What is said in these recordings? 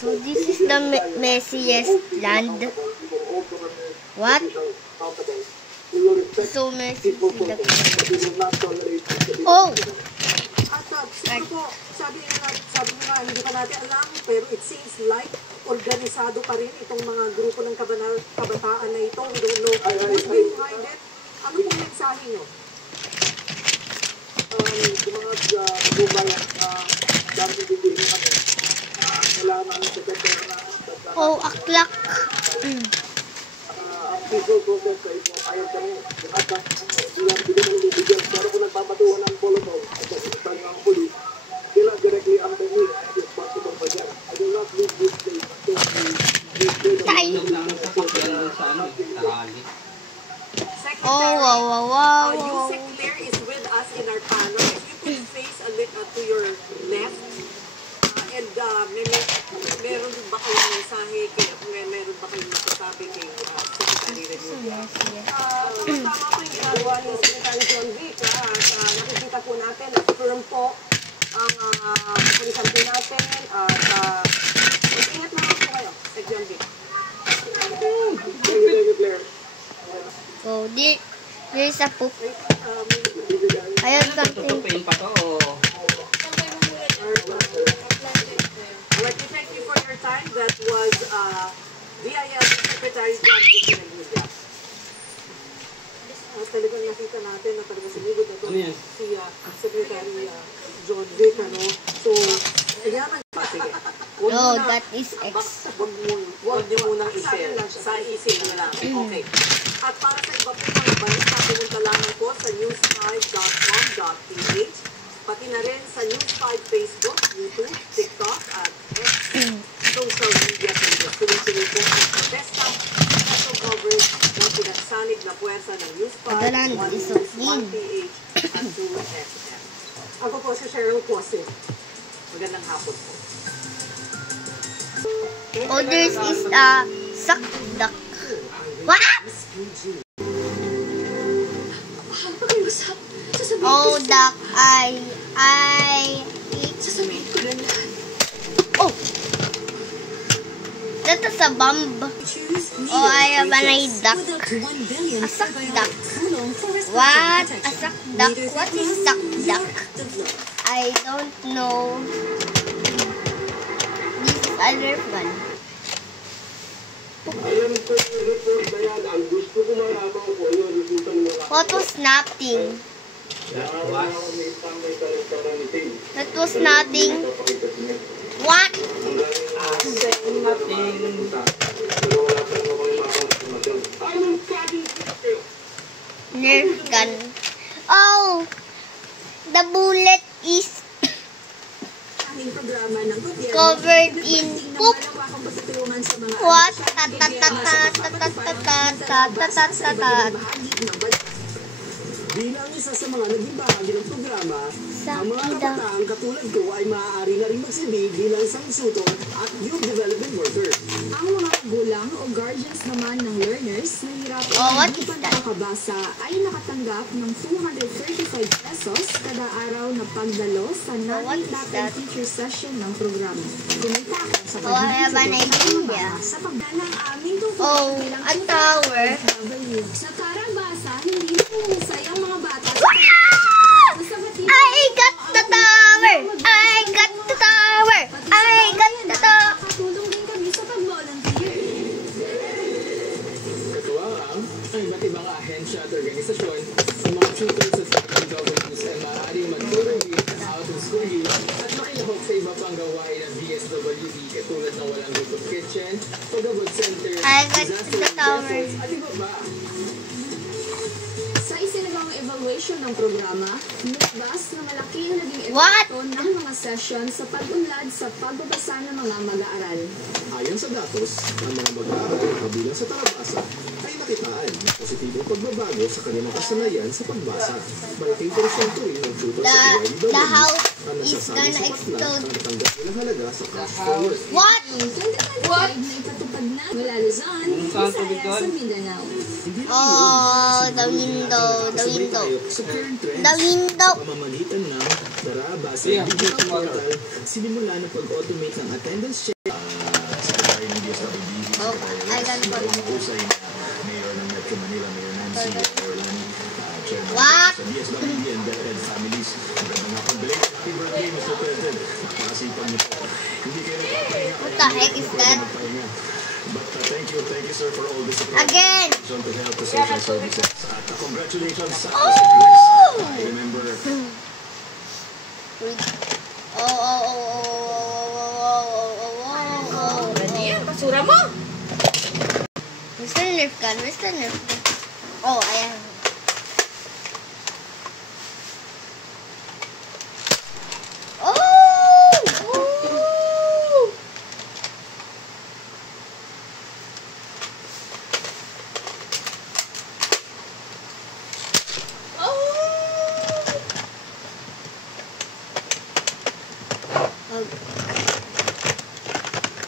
So this is the messiest land. What? So messy. Oh! At sabi nga, hindi pa natin alam, pero it seems like organisado pa rin itong mga grupo ng kabataan na ito. We don't know who's behind it. Ano pong mensahe nyo? Yung mga global dami din kami. Kailangan sa ganda na Oh, aklak. ang peaceful process sa ito, ayaw kami. At hindi kami bibigyan. Pero kung nagpapatuhan ng Molotov at sa ng police, sila directly under me and responsible for them. I will not leave this place Oh, wow. Yusek Claire is with us in our panel. If you could face a little to your left, and meron ba kayong mensahe, meron ba kayong masasabi kay Secretary Remulla? Tama po yung ginagawa ni Secretary John Vic. Nakikita po natin na firm po ang kapulisan po natin. Ingat naman po kayo, Sec John Vic. Oh, there's a poop. Ayun, something. Alright, we thank you for your time. That was DIL Secretary John Vic Remulla. Talagang nakita natin na talagang sinigod na ito si Secretary John Vic. So, ayan ang sige. No, that is X. Huwag niyo munang i-share. Sa isip niyo lang. Okay. At para sa iba po mga balita, pumunta lamang po sa news5.com.ph, pati na rin sa News5 Facebook, YouTube, TikTok, at X social media pages. Tuloy-tuloy po ang protesta at coverage ng pinagsanig na puwersa ng News5, 1PH at 2FM. Ako po si Cheryl Cose. Magandang hapon po. Oh, there's is a sakdak. What? Oh, duck. Oh! That is a bomb. Oh, I have an duck. A sakdak. What? A sakdak? What is sakdak? I don't know. This other one. alam ko yung report na yan. Ang gusto ko malaman ko yung resulta ng mga What was nothing? That was nothing. What? Nerf gun. Oh! The bullet is covered in poop. What? Bilang isa sa mga naging bahagi ng programa, ang mga kabataan katulad ko ay maaari na rin magsilbi bilang sangsuto at youth development worker. Ang mga magulang o guardians naman ng learners na hirap hindi pa nakakabasa ay nakatanggap ng 235 pesos kada araw na pagdalo sa non-Latin teacher session ng programa. Kumita ako sa pagbibigay sa pagdala ng aming tungkol bilang a tower. Sa karabasa, hindi pumusay ang mga bata. I got the tower! I got the tower! I got the tower! Nakatulong din kami sa pag-volunteer. Katuwang ang iba't ibang ahensya at organisasyon sa mga tutors at FWs ay maaaring mag-turing out of school at makilahok sa iba pang gawain ng VSWD katulad ng walang group kitchen, pag-abot center, disaster efforts at iba pa. Sa isinagawang evaluation ng programa, lumabas na malaki ang naging epekto ng mga session sa pag-unlad sa pagbabasa ng mga mag-aaral. Ayon sa datos, ang mga mag-aaral na kabilang sa tarabasa ay nakitaan ng positibong pagbabago sa kanilang kasanayan sa pagbasa. Malaking porsyento rin ng tutor sa DILW The house ang is nasasabi gonna sa patla explode. ang natanggap nilang halaga sa cash forward. What? What? Na ipatupad na mula Luzon, Visayas sa Mindanao. Oh, the window. The window. Sa current trends, The window. pamamagitan ng Darabasa Digital Portal, sinimula na pag-automate ng attendance check. dalawang husay na mayor ng Metro Manila, Mayor Nancy, Mayor Lani, Chairman What? sa DSWD and DepEd families. Magandang hapon. Belated happy birthday, Mr. President. Napakasipag niyo po. Hindi kayo nagpapahinga. What the heck is that? But thank you, sir, for all this support. Again! To help the social services. At congratulations sa Oh! I remember. Ano yan? Basura mo! Mr. Nerf gun, Mr. Nerf gun. Oh, ayan. Oh!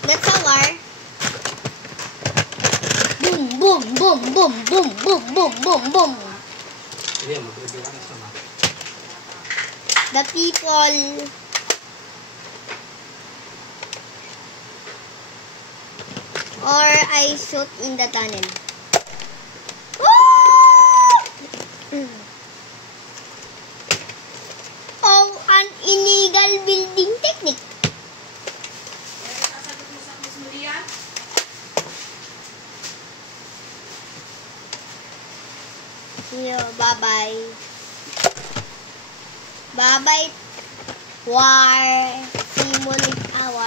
That's a war. Boom, boom, boom, boom, boom, boom, boom, boom, boom. The people. Or I shoot in the tunnel. Oh, an illegal building technique. Sasagot mo sa Miss Maria? Yeah, bye-bye. Bye-bye. War. Simulit awar.